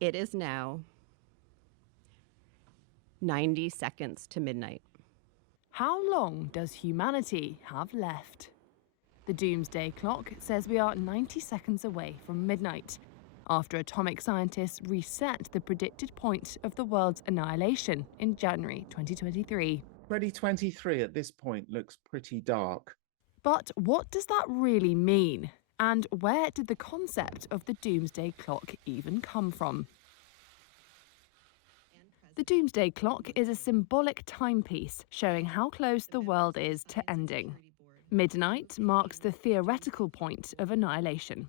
It is now 90 seconds to midnight. How long does humanity have left? The Doomsday Clock says we are 90 seconds away from midnight, after atomic scientists reset the predicted point of the world's annihilation in January 2023. 2023 at this point looks pretty dark. But what does that really mean? And where did the concept of the Doomsday Clock even come from? The Doomsday Clock is a symbolic timepiece showing how close the world is to ending. Midnight marks the theoretical point of annihilation.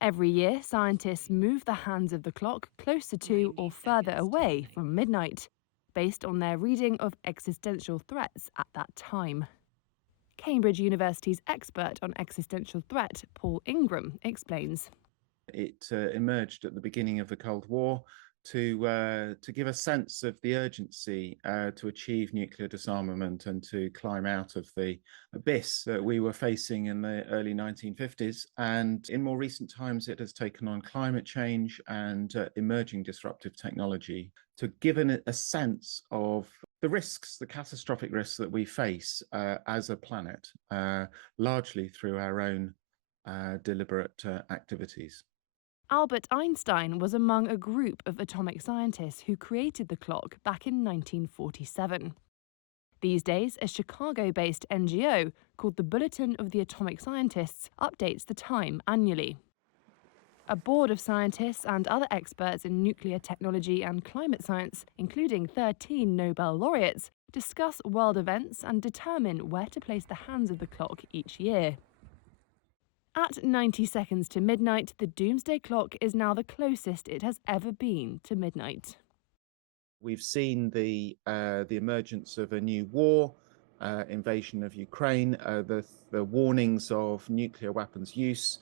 Every year, scientists move the hands of the clock closer to or further away from midnight, based on their reading of existential threats at that time. Cambridge University's expert on existential threat, Paul Ingram, explains. It emerged at the beginning of the Cold War to give a sense of the urgency to achieve nuclear disarmament and to climb out of the abyss that we were facing in the early 1950s. And in more recent times, it has taken on climate change and emerging disruptive technology to give a sense of the risks, the catastrophic risks that we face as a planet, largely through our own deliberate activities. Albert Einstein was among a group of atomic scientists who created the clock back in 1947. These days, a Chicago-based NGO called the Bulletin of the Atomic Scientists updates the time annually. A board of scientists and other experts in nuclear technology and climate science, including 13 Nobel laureates, discuss world events and determine where to place the hands of the clock each year. At 90 seconds to midnight, the Doomsday Clock is now the closest it has ever been to midnight. We've seen the emergence of a new war, invasion of Ukraine, the warnings of nuclear weapons use.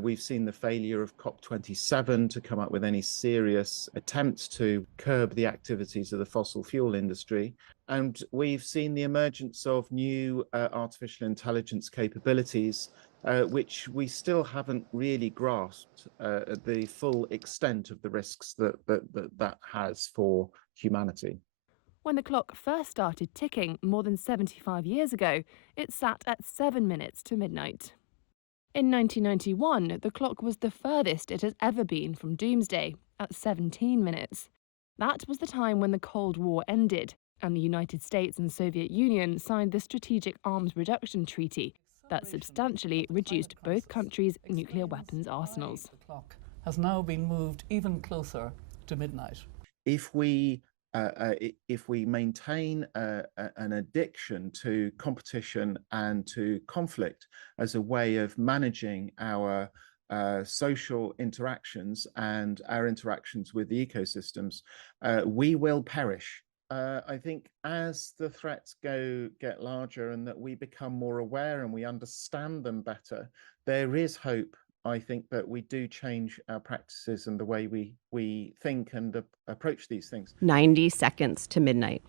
We've seen the failure of COP27 to come up with any serious attempts to curb the activities of the fossil fuel industry. And we've seen the emergence of new artificial intelligence capabilities, which we still haven't really grasped the full extent of the risks that has for humanity. When the clock first started ticking more than 75 years ago, it sat at 7 minutes to midnight. In 1991, the clock was the furthest it has ever been from doomsday, at 17 minutes. That was the time when the Cold War ended, and the United States and Soviet Union signed the Strategic Arms Reduction Treaty that substantially reduced both countries' nuclear weapons arsenals. The clock has now been moved even closer to midnight. If we maintain an addiction to competition and to conflict as a way of managing our social interactions and our interactions with the ecosystems, we will perish. I think as the threats get larger and that we become more aware and we understand them better, there is hope. I think that we do change our practices and the way we think and approach these things. 90 seconds to midnight.